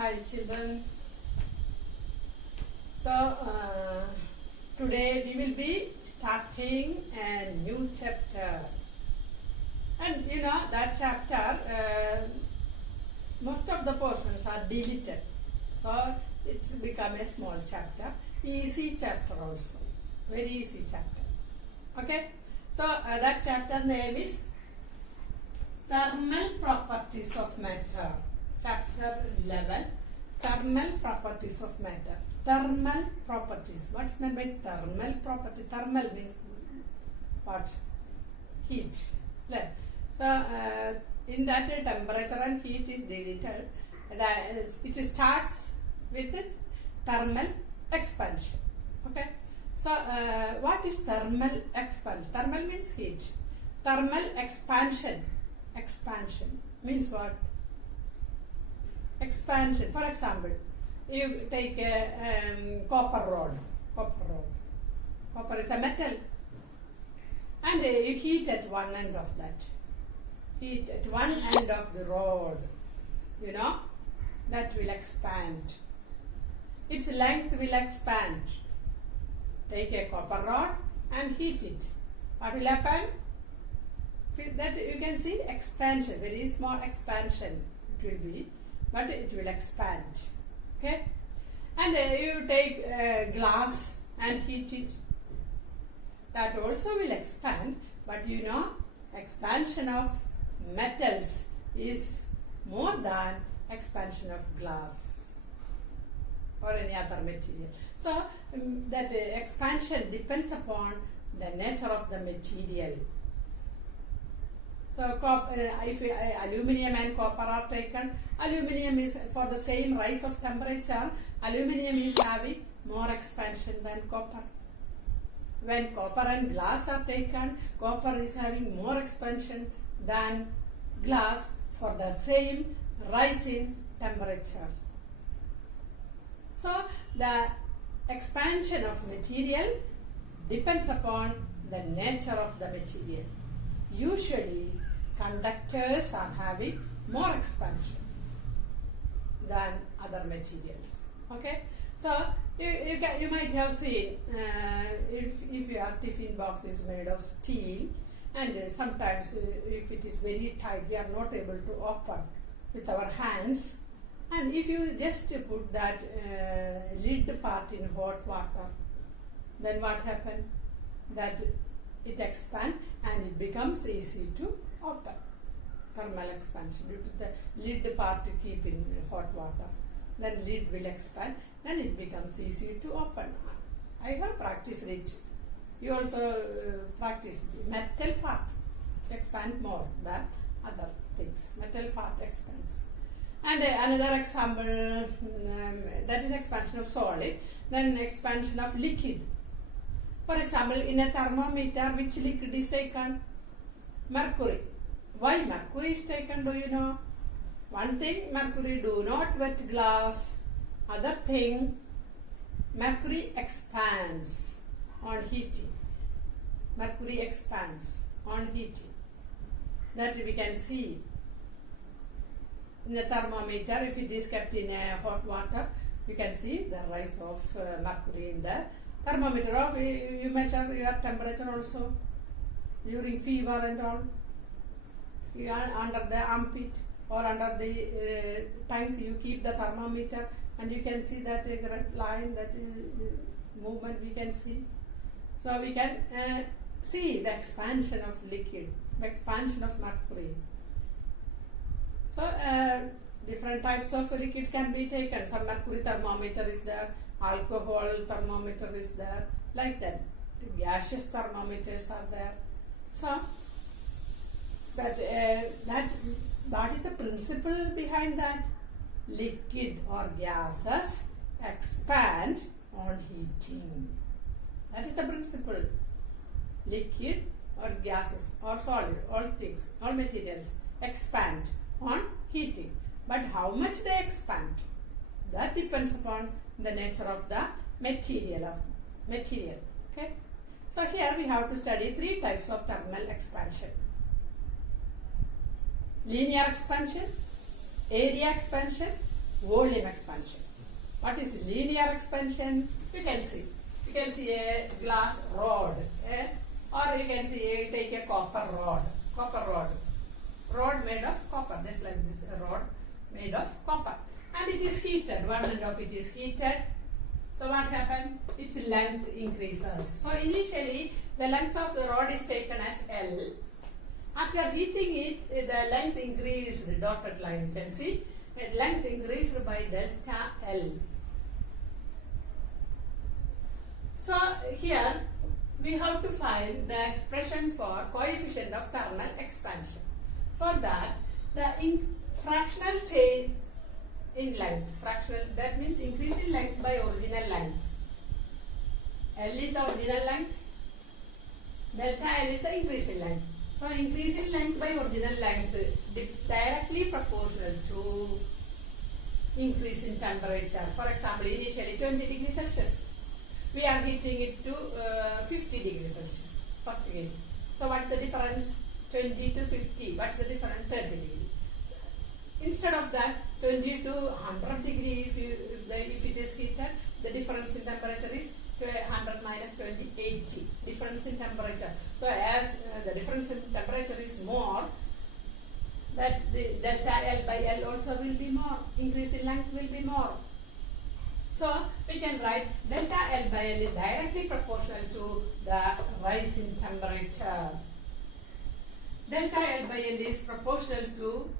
Hi children. So today we will be starting a new chapter, and you know that chapter most of the portions are deleted, so it's become a small chapter, easy chapter also, very easy chapter. Okay, so that chapter name is Thermal Properties of Matter. Chapter 11, Thermal Properties of Matter. Thermal properties. What's meant by thermal property? Thermal means what? Heat. Right. So in that temperature and heat is deleted. It starts with thermal expansion. Okay. So what is thermal expansion? Thermal means heat. Thermal expansion. Expansion means what? Expansion. For example, you take a copper rod. Copper is a metal, and you heat at one end of that. Heat at one end of the rod. You know, that will expand. Its length will expand. Take a copper rod and heat it. What will happen? That you can see expansion, very small expansion it will be, but it will expand. Okay, and you take glass and heat it. That also will expand, but you know, expansion of metals is more than expansion of glass or any other material. So that expansion depends upon the nature of the material. So if aluminium and copper are taken, aluminium is for the same rise of temperature, aluminium is having more expansion than copper. When copper and glass are taken, copper is having more expansion than glass for the same rise in temperature. So the expansion of material depends upon the nature of the material. Usually conductors are having more expansion than other materials. Okay, so you might have seen if your tiffin box is made of steel, and sometimes if it is very tight we are not able to open with our hands, and if you just put that lid part in hot water, then what happens? That it expands and it becomes easy to open. Thermal expansion. You put the lid part to keep in hot water, then lid will expand, then it becomes easy to open. I have practiced it. You also practice the metal part expand more than other things. Metal part expands. And another example, that is expansion of solid, then expansion of liquid. For example, in a thermometer, which liquid is taken? Mercury. Why mercury is taken, do you know? One thing, mercury do not wet glass. Other thing, mercury expands on heating. Mercury expands on heating. That we can see in a thermometer. If it is kept in a hot water, you can see the rise of mercury in the thermometer. Or you measure your temperature also during fever and all. You are under the armpit or under the tank, you keep the thermometer, and you can see that red line, that movement we can see. So we can see the expansion of liquid, the expansion of mercury. So different types of liquids can be taken. Some mercury thermometer is there, alcohol thermometer is there, like that. Gaseous thermometers are there. So but what is the principle behind that? Liquid or gases expand on heating. That is the principle. Liquid or gases or solid, all things, all materials expand on heating. But how much they expand? That depends upon the nature of the material. Okay. So here we have to study three types of thermal expansion. Linear expansion, area expansion, volume expansion. What is linear expansion? You can see. You can see a glass rod, or you can see take a copper rod made of copper, just like this rod made of copper, and it is heated. One end of it is heated. So what happened? Its length increases. So initially the length of the rod is taken as L. After heating it, the length increased. The dotted line, you can see, length increased by delta L. So here we have to find the expression for coefficient of thermal expansion. For that, the fractional change in length, that means increase in length by original length. L is the original length, delta L is the increase in length. So increase in length by original length directly proportional to increase in temperature. For example, initially 20 degrees Celsius. We are heating it to 50 degrees Celsius, first case. So what's the difference? 20 to 50. What's the difference? 30 degrees. Instead of that, 20 to 100 degrees, if it is heated, the difference in temperature is 100 minus 20, 80. Difference in temperature. So as the difference in temperature is more, that the delta L by L also will be more. Increase in length will be more. So we can write delta L by L is directly proportional to the rise in temperature. Delta L by L is proportional to,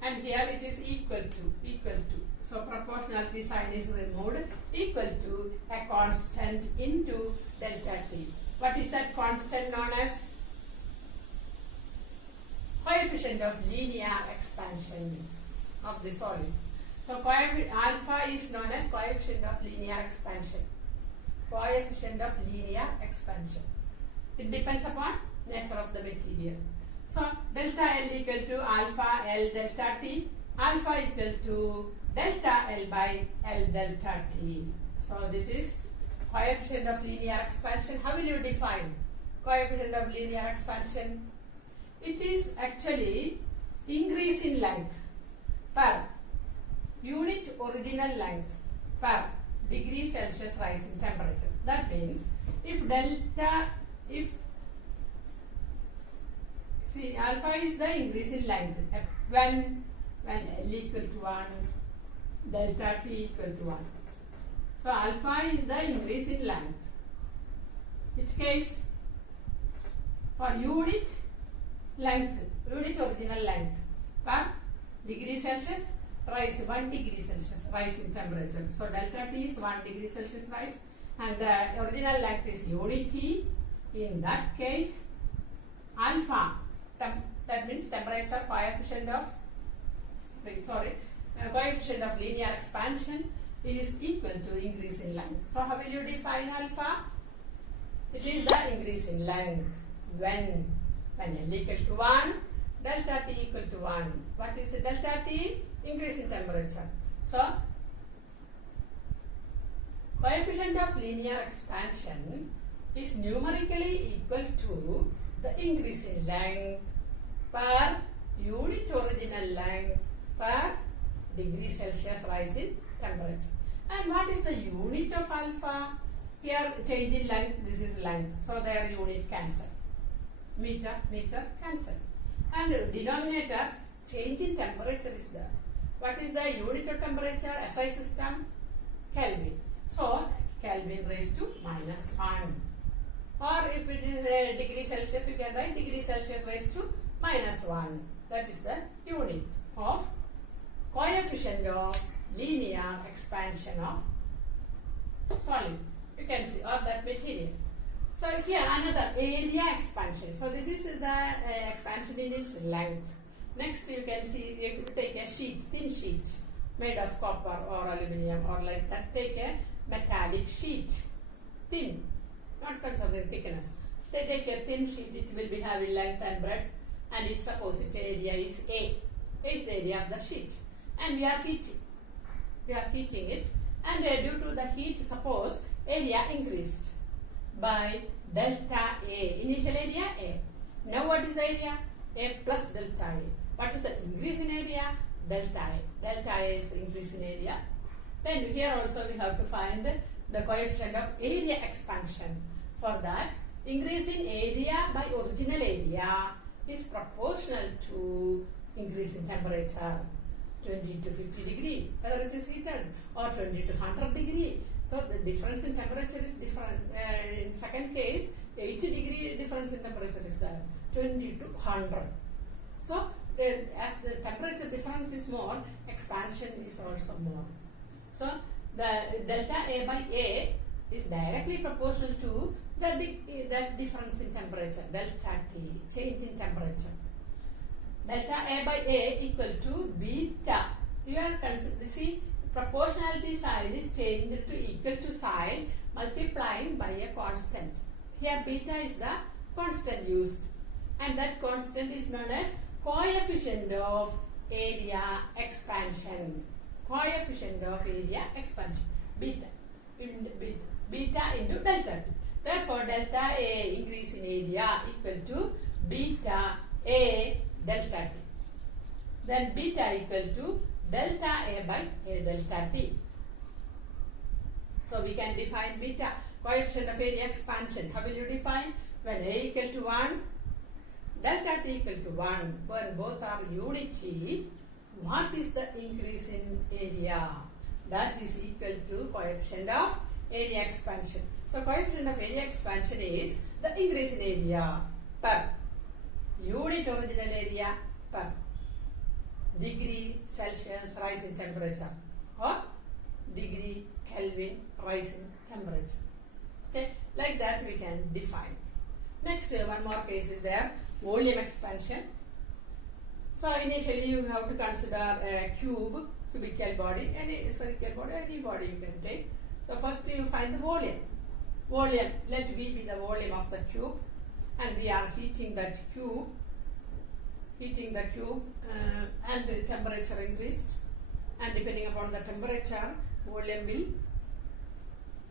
and here it is equal to. So proportionality sign is removed, equal to a constant into delta T. What is that constant known as? Coefficient of linear expansion of the solid. So alpha is known as coefficient of linear expansion. Coefficient of linear expansion. It depends upon nature of the material. So delta L equal to alpha L delta T. Alpha equal to delta L by L delta T. So this is coefficient of linear expansion. How will you define coefficient of linear expansion? It is actually increase in length per unit original length per degree Celsius rise in temperature. That means if see, alpha is the increase in length when L equal to 1, delta T equal to 1. So alpha is the increase in length. Which case? For unit length, unit original length per degree Celsius rise 1 degree Celsius rise in temperature. So delta T is 1 degree Celsius rise and the original length is unit T. In that case, alpha, that means temperature coefficient of coefficient of linear expansion is equal to increase in length. So how will you define alpha? It is the increase in length when L equals to 1, delta T equal to 1. What is the delta T? Increase in temperature. So coefficient of linear expansion is numerically equal to the increase in length per unit original length per degree Celsius rise in temperature. And what is the unit of alpha? Here change in length, this is length. So their unit cancel. Meter cancel. And denominator change in temperature is there. What is the unit of temperature? SI system? Kelvin. So Kelvin raised to -1. Or if it is a degree Celsius, you can write degree Celsius raised to -1. That is the unit of coefficient of linear expansion of solid. You can see, or that material. So here another area expansion. So this is the expansion in its length. Next you can see, you take a sheet, thin sheet made of copper or aluminium or like that. Take a metallic sheet, thin, not considering thickness. They take a thin sheet, it will be having length and breadth, and its supposed area is A. A is the area of the sheet. And we are heating. We are heating it, and due to the heat, suppose area increased by delta A. Initial area A. Now what is the area? A plus delta A. What is the increase in area? delta A. Delta A is the increase in area. Then here also we have to find the coefficient of area expansion. For that, increase in area by original area is proportional to increase in temperature. 20 to 50 degree, whether it is heated, or 20 to 100 degree. So the difference in temperature is different. In second case, 80 degree difference in temperature is there, 20 to 100. So as the temperature difference is more, expansion is also more. So the delta A by A is directly proportional to that difference in temperature, delta T, change in temperature. Delta A by A equal to beta. Here, see, proportionality sign is changed to equal to sign multiplying by a constant. Here beta is the constant used, and that constant is known as coefficient of area expansion. Coefficient of area expansion, beta into delta T. Therefore, delta A increase in area equal to beta A delta T. Then beta equal to delta A by A delta T. So we can define beta, coefficient of area expansion. How will you define? When A equal to 1, delta T equal to 1, when both are unity, what is the increase in area? That is equal to coefficient of area expansion. So coefficient of area expansion is the increase in area per unit original area per degree Celsius rise in temperature, or degree Kelvin rise in temperature. Okay, like that we can define. Next, one more case is there, volume expansion. So initially you have to consider a cubical body, any spherical body, any body you can take. So first you find the volume. Volume, let V be the volume of the cube, and we are heating that cube, and the temperature increased, and depending upon the temperature, volume will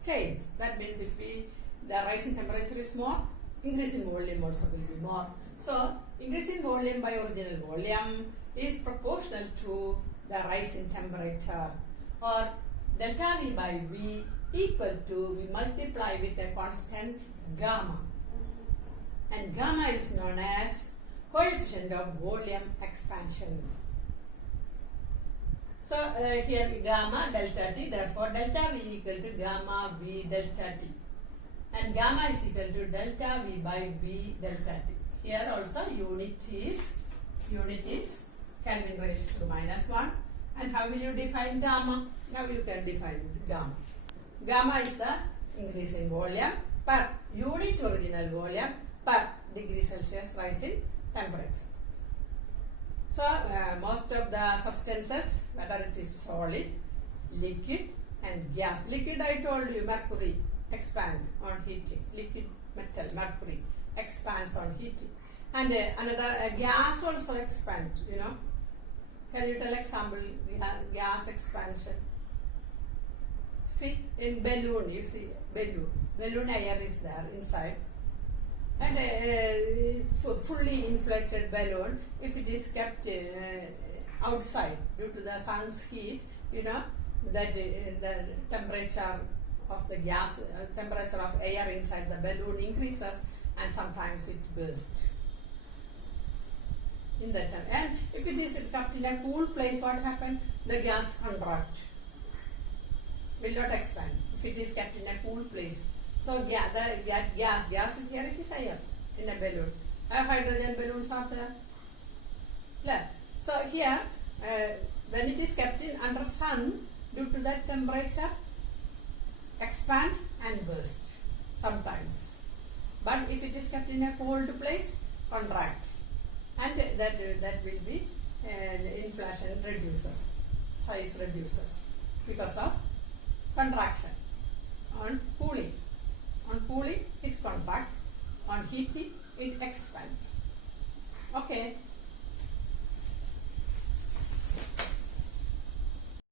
change. That means if the rise in temperature is more, increase in volume also will be more. So increase in volume by original volume is proportional to the rise in temperature, or delta V by V equal to, we multiply with a constant gamma, and gamma is known as coefficient of volume expansion. So here gamma delta T, therefore delta V equal to gamma V delta T, and gamma is equal to delta V by V delta T. Here also unit is Kelvin raised to -1. And how will you define gamma? Now you can define gamma. Gamma is the increase in volume per unit original volume per degree Celsius rise in temperature. So most of the substances, whether it is solid, liquid and gas. Liquid, I told you, mercury expand on heating. Liquid metal, mercury expands on heating. And another gas also expand, you know. Can you tell example? We have gas expansion. See, in balloon, you see balloon air is there inside, and fully inflated balloon, if it is kept outside due to the sun's heat, you know, that the temperature of the gas, temperature of air inside the balloon increases, and sometimes it bursts. In that time, and if it is kept in a cool place, what happens? The gas contract, will not expand if it is kept in a cool place. So the gas here it is higher in a balloon. Hydrogen balloons are there. Yeah. So here when it is kept in under sun, due to that temperature, expand and burst sometimes. But if it is kept in a cold place, contract, and that will be inflation reduces, size reduces because of contraction. On cooling it contracts, on heating it expands. Okay.